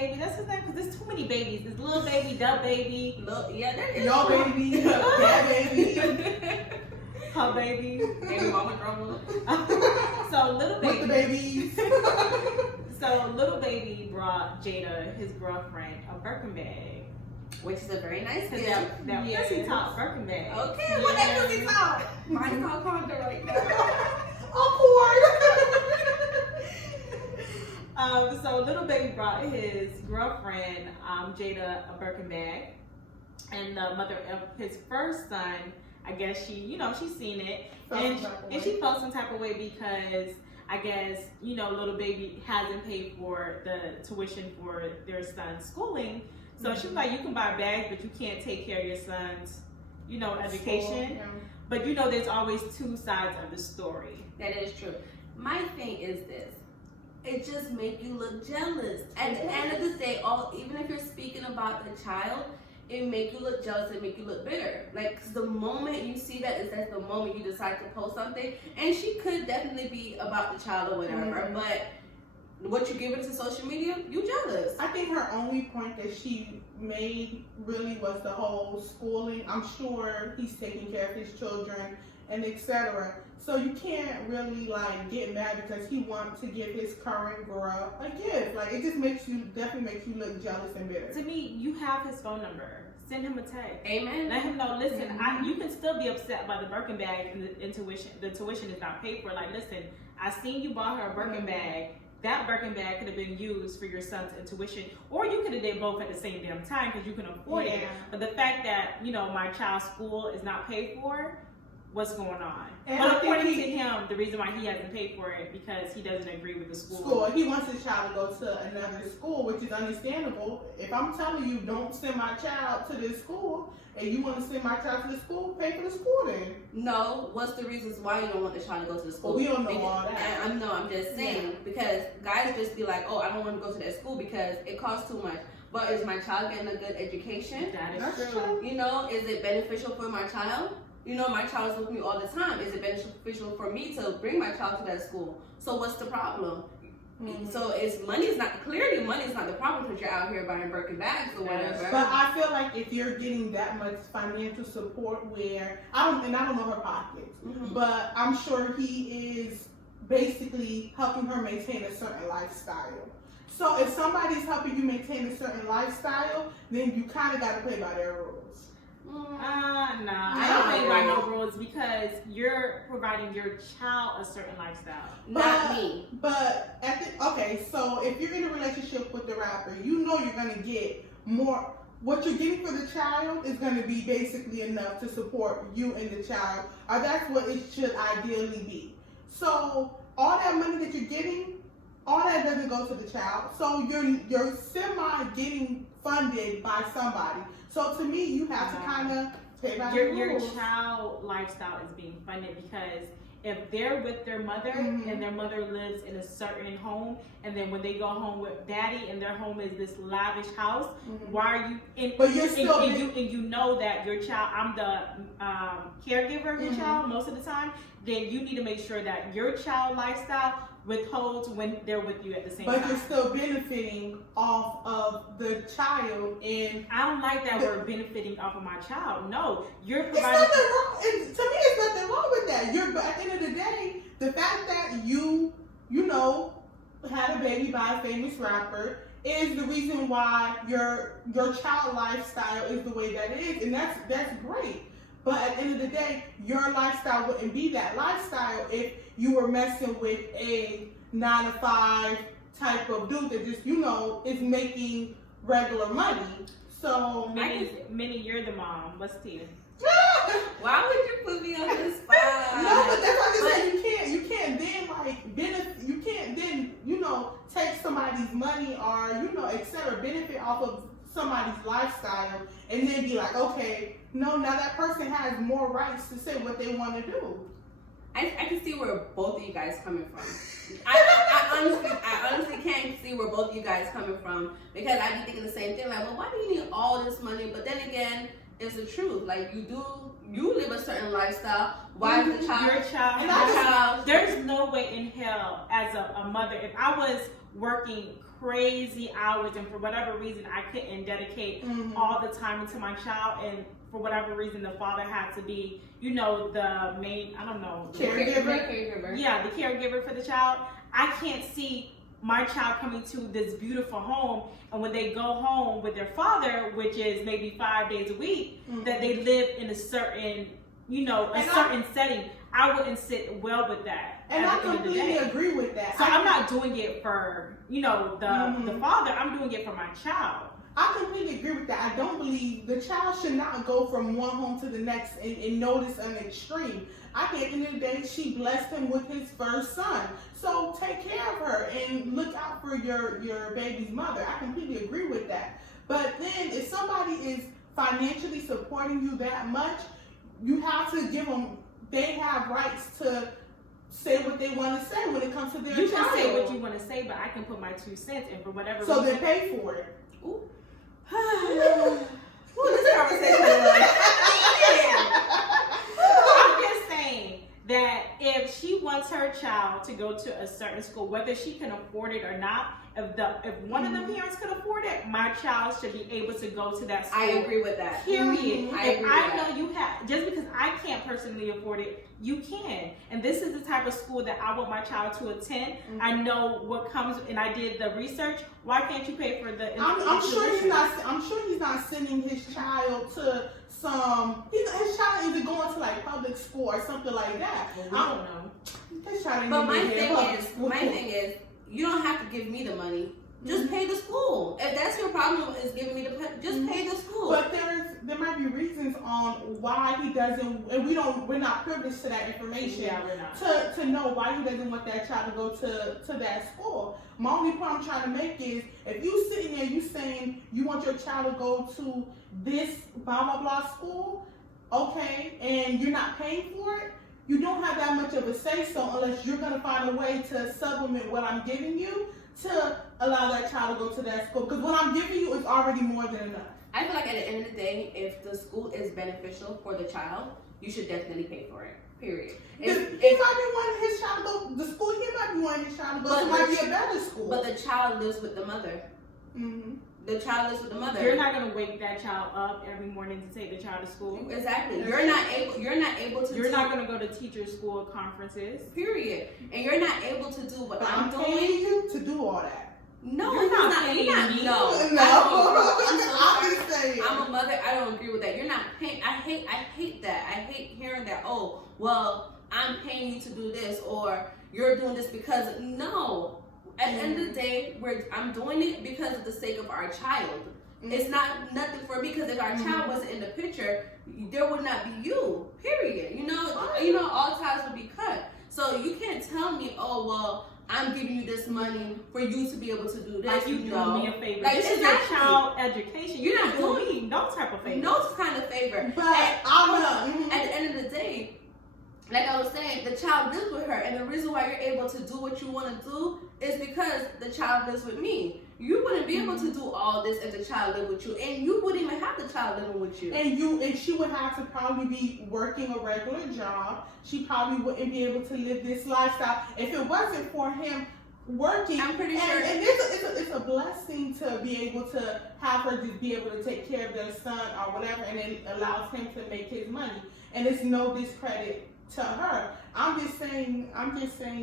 baby. That's his name because there's too many babies. There's little baby, the baby. Yeah, there is. Your baby, that baby. Her baby. Baby mama drama. So little baby. With the babies. So little baby brought Jada, his girlfriend, a Birkin bag. Which is a very nice gift. That pussy top Birkin bag. Okay, what that pussy top? Mine's not Conda right now. Awkward. So little baby brought his girlfriend, Jada, a Birkin bag. And the mother of his first son, I guess she's seen it. And she felt some type of way because I guess, little baby hasn't paid for the tuition for their son's schooling. So she was like, you can buy bags, but you can't take care of your son's, education. School, yeah. But there's always two sides of the story. That is true. My thing is this. It just make you look jealous. At the end of the day, even if you're speaking about the child, it make you look jealous, it make you look bitter. Like, 'cause the moment you see that's the moment you decide to post something. And she could definitely be about the child or whatever, but what you give into social media, you jealous. I think her only point that she made really was the whole schooling. I'm sure he's taking care of his children and etc. So you can't really get mad because he wants to give his current girl a gift. Like, it just definitely makes you look jealous and bitter. To me, you have his phone number. Send him a text. Amen. Let him know, listen, you can still be upset by the Birkin bag and the tuition is not paid for. Like, listen, I seen you bought her a Birkin bag. That Birkin bag could have been used for your son's tuition, or you could have did both at the same damn time because you can afford it. But the fact that, my child's school is not paid for, what's going on? And but according to him, the reason why he hasn't paid for it because he doesn't agree with the school. He wants his child to go to another school, which is understandable. If I'm telling you, don't send my child to this school, and you want to send my child to the school, pay for the school then. No, what's the reasons why you don't want the child to go to the school? Well, we don't know all that. I'm just saying, because guys just be like, I don't want to go to that school because it costs too much. But is my child getting a good education? That is true. Is it beneficial for my child? My child is with me all the time. Is it beneficial for me to bring my child to that school? So what's the problem? So money is not the problem because you're out here buying Birkin bags or whatever. But I feel like if you're getting that much financial support where, I don't know her pockets, but I'm sure he is basically helping her maintain a certain lifestyle. So if somebody's helping you maintain a certain lifestyle, then you kind of got to play by their rules. I don't play by no rules because you're providing your child a certain lifestyle. Not me. But so if you're in a relationship with the rapper, you're going to get more. What you're getting for the child is going to be basically enough to support you and the child, or that's what it should ideally be. So all that money that you're getting, all that doesn't go to the child. So you're semi getting funded by somebody. So to me, you have to kind of pay by the rules. Your child lifestyle is being funded because if they're with their mother and their mother lives in a certain home, and then when they go home with daddy and their home is this lavish house, why are you? But you're still you know that your child. I'm the caregiver of your child most of the time. Then you need to make sure that your child lifestyle withholds when they're with you at the same time. But you're still benefiting off of the child, and I don't like that word benefiting off of my child. No, you're it's providing. nothing wrong. To me, it's nothing wrong with that. But at the end of the day, the fact that you had a baby by a famous rapper is the reason why your child lifestyle is the way that it is, and that's great. But at the end of the day, your lifestyle wouldn't be that lifestyle if you were messing with a 9-to-5 type of dude that just, is making regular money. So Minnie, you're the mom. What's Tia? Why would you put me on this spot? No, but that's what I'm saying. You can't then you can't then take somebody's money or etc. benefit off of somebody's lifestyle and then be like, okay, no, now that person has more rights to say what they want to do. I can see where both of you guys coming from. I honestly can't see where both of you guys coming from because I be thinking the same thing. Like, well, why do you need all this money? But then again, it's the truth. Like, you you live a certain lifestyle. Why is the child? Your child. And has- child. There's no way in hell as a mother, if I was working crazy hours and for whatever reason I couldn't dedicate all the time into my child, and for whatever reason the father had to be, you know, the main, I don't know, Caregiver. yeah, the caregiver for the child. I can't see my child coming to this beautiful home, and when they go home with their father, which is maybe 5 days a week, that they live in a certain, you know, a certain setting. I wouldn't sit well with that. And I completely agree with that. So I'm not doing it for, you know, the father. I'm doing it for my child. I completely agree with that. I don't believe the child should not go from one home to the next and notice an extreme. I think at the end of the day, she blessed him with his first son. So take care of her and look out for your baby's mother. I completely agree with that. But then if somebody is financially supporting you that much, you have to give them, they have rights to say what they want to say when it comes to their child. You can say what you want to say, but I can put my 2 cents in for whatever so reason. they pay for it. Ooh. This conversation I'm just saying that if she wants her child to go to a certain school, whether she can afford it or not, if one of the parents can afford it, my child should be able to go to that school. I agree with that. Period. I If agree I with know you have, just because I can't personally afford it, you can. And this is the type of school that I want my child to attend. I know what comes, and I did the research. Why can't you pay for the? I'm sure he's not. I'm sure he's not sending his child to some. His child either going to like public school or something like that. Well, we don't know. His child ain't But gonna be in public school. my thing is, you don't have to give me the money. Just pay the school. If that's your problem, is giving me just pay the school. But there might be reasons on why he doesn't, and we're not privileged to that information. Yeah, we're not. To know why he doesn't want that child to go to that school. My only point I'm trying to make is, if you sitting there, you saying you want your child to go to this blah blah blah school, okay, and you're not paying for it, you don't have that much of a say so unless you're gonna find a way to supplement what I'm giving you to allow that child to go to that school. Because what I'm giving you is already more than enough. I feel like at the end of the day, if the school is beneficial for the child, you should definitely pay for it. Period. He might be wanting his child to go, the school he might be wanting his child to go to might be a better school. But the child lives with the mother. Mm-hmm. The child lives with the mother. You're not gonna wake that child up every morning to take the child to school. Exactly. You're not able to. You're not gonna go to teacher school conferences. Period. And you're not able to do what But I'm paying doing. you to do all that. No, You're not paying me. No, No. I'm so I'm sorry. just saying. I'm a mother. I don't agree with that. You're not paying. I hate that. I hate hearing that. Oh, well, I'm paying you to do this, or you're doing this because no. At the end of the day, I'm doing it because of the sake of our child. It's not nothing for me, because if our child wasn't in the picture, there would not be you. Period. You know, all ties would be cut. So you can't tell me, oh well, I'm giving you this money for you to be able to do this. Like you doing me a favor. Like, this is your child education. You're not Exactly. doing me no type of favor. No kind of favor. But at the end of the day, like I was saying, the child lives with her, and the reason why you're able to do what you want to do is because the child lives with me. You wouldn't be able to do all this if the child lived with you, and you wouldn't even have the child living with you. And she would have to probably be working a regular job. She probably wouldn't be able to live this lifestyle if it wasn't for him working. I'm pretty sure. And it's a blessing to be able to have her just be able to take care of their son or whatever, and it allows him to make his money. And it's no discredit to her. I'm just saying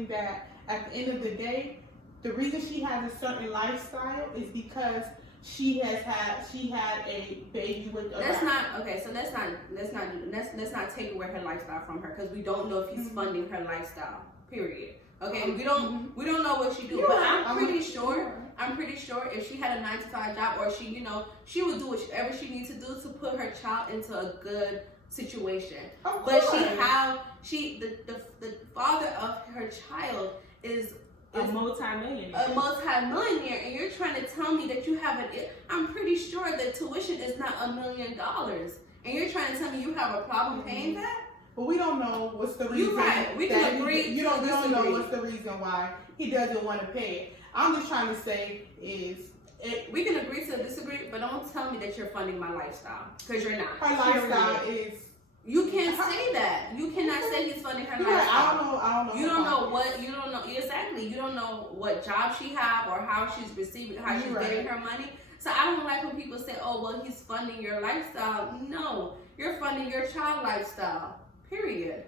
that at the end of the day, the reason she has a certain lifestyle is because she had a baby with a That's not okay. So let's not take away her lifestyle from her, because we don't know if he's funding her lifestyle. Period. Okay, we don't know what she do, but I'm pretty sure if she had a 9-to-5 job, or she would do whatever she needs to do to put her child into a good situation. But the father of her child is a multi-millionaire. And you're trying to tell me that you have I'm pretty sure that tuition is not $1 million, and you're trying to tell me you have a problem paying that. But we don't know what's the reason. You're right. We can agree. You don't know what's the reason why he doesn't want to pay it. I'm just trying to say we can agree to disagree, but don't tell me that you're funding my lifestyle, because you're not. Her lifestyle is You can't say that. You cannot say he's funding her You're right. lifestyle. I don't know. You don't know what, you don't know, exactly. You don't know what job she have or how she's receiving, how she's getting her money. So I don't like when people say, oh, well, he's funding your lifestyle. No, you're funding your child lifestyle. Period.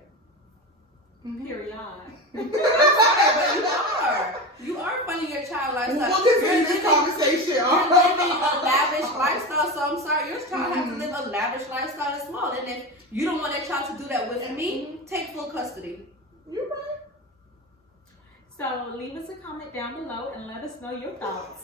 Period. I'm sorry, but you are. You are funding your child lifestyle. We'll continue this conversation. You're living a lavish lifestyle, so I'm sorry. Your child has to live a lavish lifestyle as well. And if you don't want that child to do that with me, take full custody. You're right. So leave us a comment down below and let us know your thoughts.